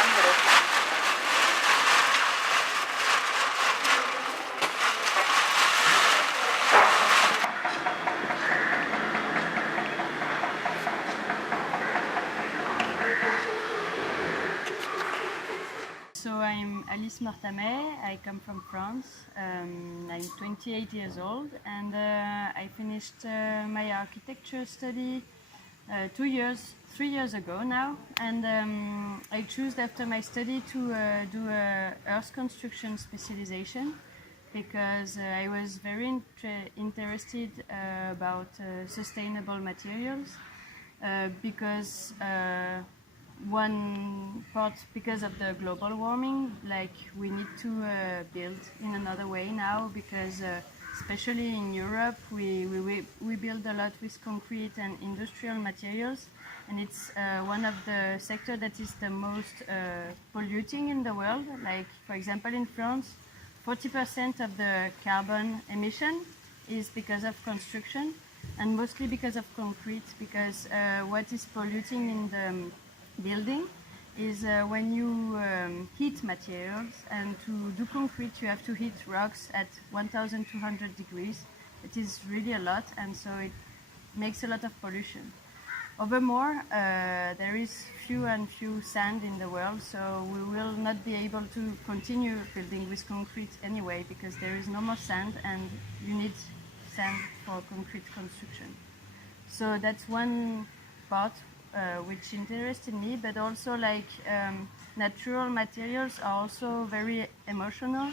So I'm Mortamet. I come from France. I'm 28 years old, and I finished my architecture study 3 years ago now. And I chose after my study to do a earth construction specialization because I was very interested about sustainable materials because one part because of the global warming, like we need to build in another way now because especially in Europe we build a lot with concrete and industrial materials, and it's one of the sector that is the most polluting in the world. Like for example in France, 40% of the carbon emission is because of construction, and mostly because of concrete, because what is polluting in the building is when you heat materials, and to do concrete you have to heat rocks at 1200 degrees. It is really a lot, and so it makes a lot of pollution. Furthermore, there is few sand in the world, so we will not be able to continue building with concrete anyway because there is no more sand, and you need sand for concrete construction. So that's one part which interested me, but also like natural materials are also very emotional,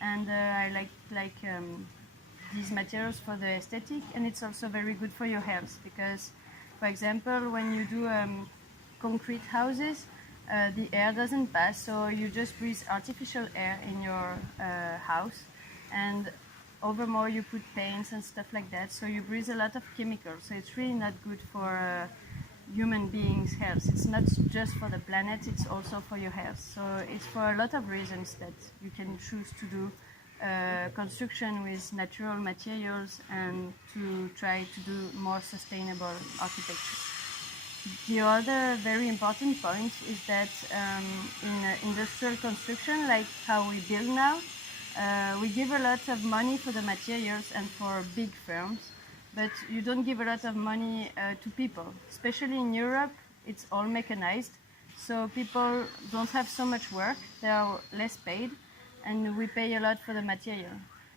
and I like these materials for the aesthetic, and it's also very good for your health because, for example, when you do concrete houses, the air doesn't pass, so you just breathe artificial air in your house, and furthermore you put paints and stuff like that, so you breathe a lot of chemicals, so it's really not good for human beings' health. It's not just for the planet, it's also for your health. So it's for a lot of reasons that you can choose to do construction with natural materials and to try to do more sustainable architecture. The other very important point is that in industrial construction, like how we build now, we give a lot of money for the materials and for big firms, but you don't give a lot of money to people. Especially in Europe, it's all mechanized, so people don't have so much work, they are less paid, and we pay a lot for the material.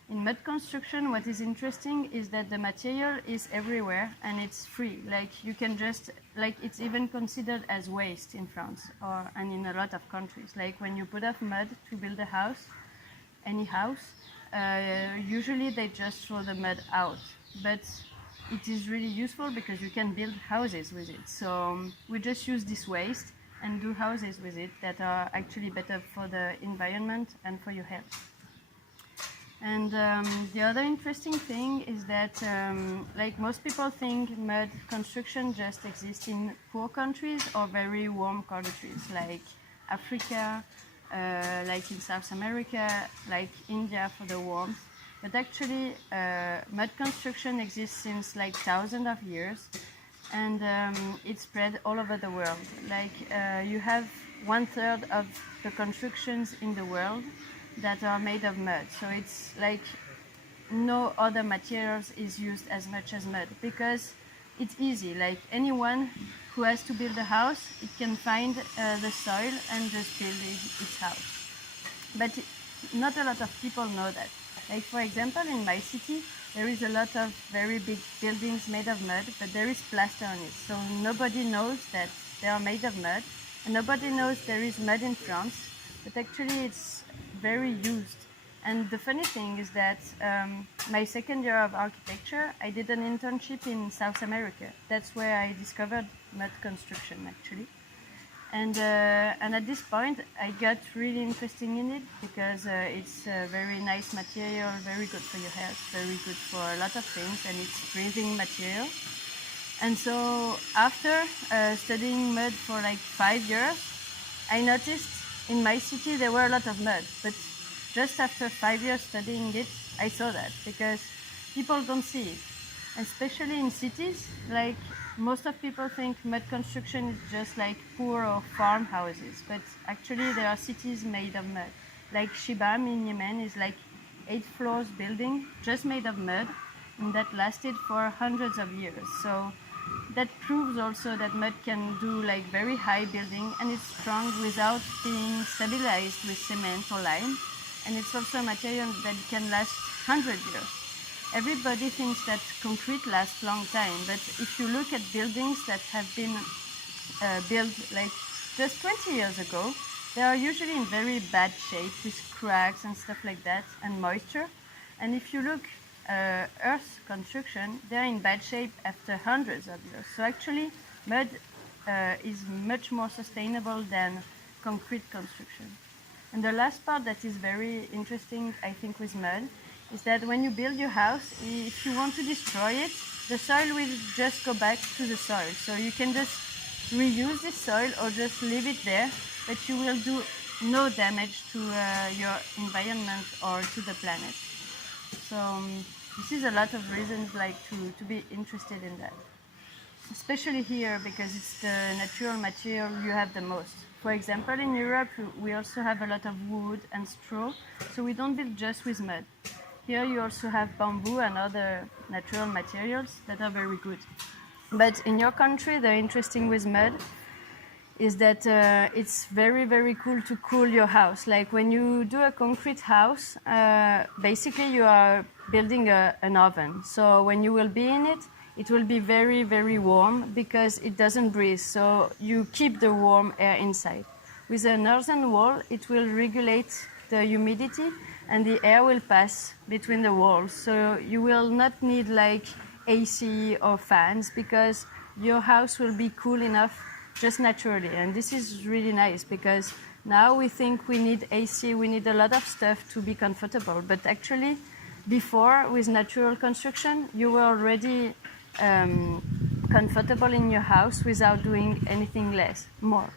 In mud construction, what is interesting is that the material is everywhere and it's free. Like you can just, like it's even considered as waste in France and in a lot of countries. Like when you put up mud to build a house, any house, usually they just throw the mud out. But it is really useful because you can build houses with it. So we just use this waste and do houses with it that are actually better for the environment and for your health. And the other interesting thing is that like most people think mud construction just exists in poor countries or very warm countries like Africa, like in South America, like India for the warmth. But actually, mud construction exists since like thousands of years, and it's spread all over the world. Like you have 1/3 of the constructions in the world that are made of mud. So it's like no other materials is used as much as mud because it's easy. Like anyone who has to build a house, it can find the soil and just build its house. But not a lot of people know that. Like for example, in my city, there is a lot of very big buildings made of mud, but there is plaster on it. So nobody knows that they are made of mud, and nobody knows there is mud in France, but actually it's very used. And the funny thing is that my second year of architecture, I did an internship in South America. That's where I discovered mud construction actually. And at this point, I got really interested in it because it's a very nice material, very good for your health, very good for a lot of things, and it's breathing material. And so after studying mud for like 5 years, I noticed in my city there were a lot of mud, but just after 5 years studying it, I saw that because people don't see it. Especially in cities, like most of people think mud construction is just like poor or farmhouses, but actually there are cities made of mud. Like Shibam in Yemen is like 8 floors building just made of mud, and that lasted for hundreds of years. So that proves also that mud can do like very high building, and it's strong without being stabilized with cement or lime. And it's also a material that can last 100 years. Everybody thinks that concrete lasts long time, but if you look at buildings that have been built like just 20 years ago, they are usually in very bad shape with cracks and stuff like that and moisture. And if you look earth construction, they're in bad shape after hundreds of years. So actually, mud is much more sustainable than concrete construction. And the last part that is very interesting, I think, with mud is that when you build your house, if you want to destroy it, the soil will just go back to the soil. So you can just reuse this soil or just leave it there, but you will do no damage to your environment or to the planet. So this is a lot of reasons like to be interested in that. Especially here because it's the natural material you have the most. For example, in Europe, we also have a lot of wood and straw, so we don't build just with mud. Here you also have bamboo and other natural materials that are very good. But in your country, the interesting with mud is that it's very, very cool to cool your house. Like when you do a concrete house, basically you are building an oven. So when you will be in it, it will be very, very warm because it doesn't breathe. So you keep the warm air inside. With an earthen wall, it will regulate the humidity and the air will pass between the walls. So you will not need like AC or fans because your house will be cool enough just naturally. And this is really nice because now we think we need AC, we need a lot of stuff to be comfortable. But actually, before, with natural construction, you were already comfortable in your house without doing anything more.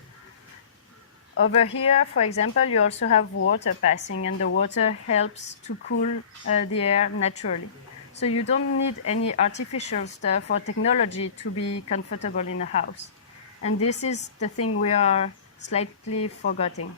Over here, for example, you also have water passing, and the water helps to cool the air naturally. So you don't need any artificial stuff or technology to be comfortable in a house. And this is the thing we are slightly forgetting.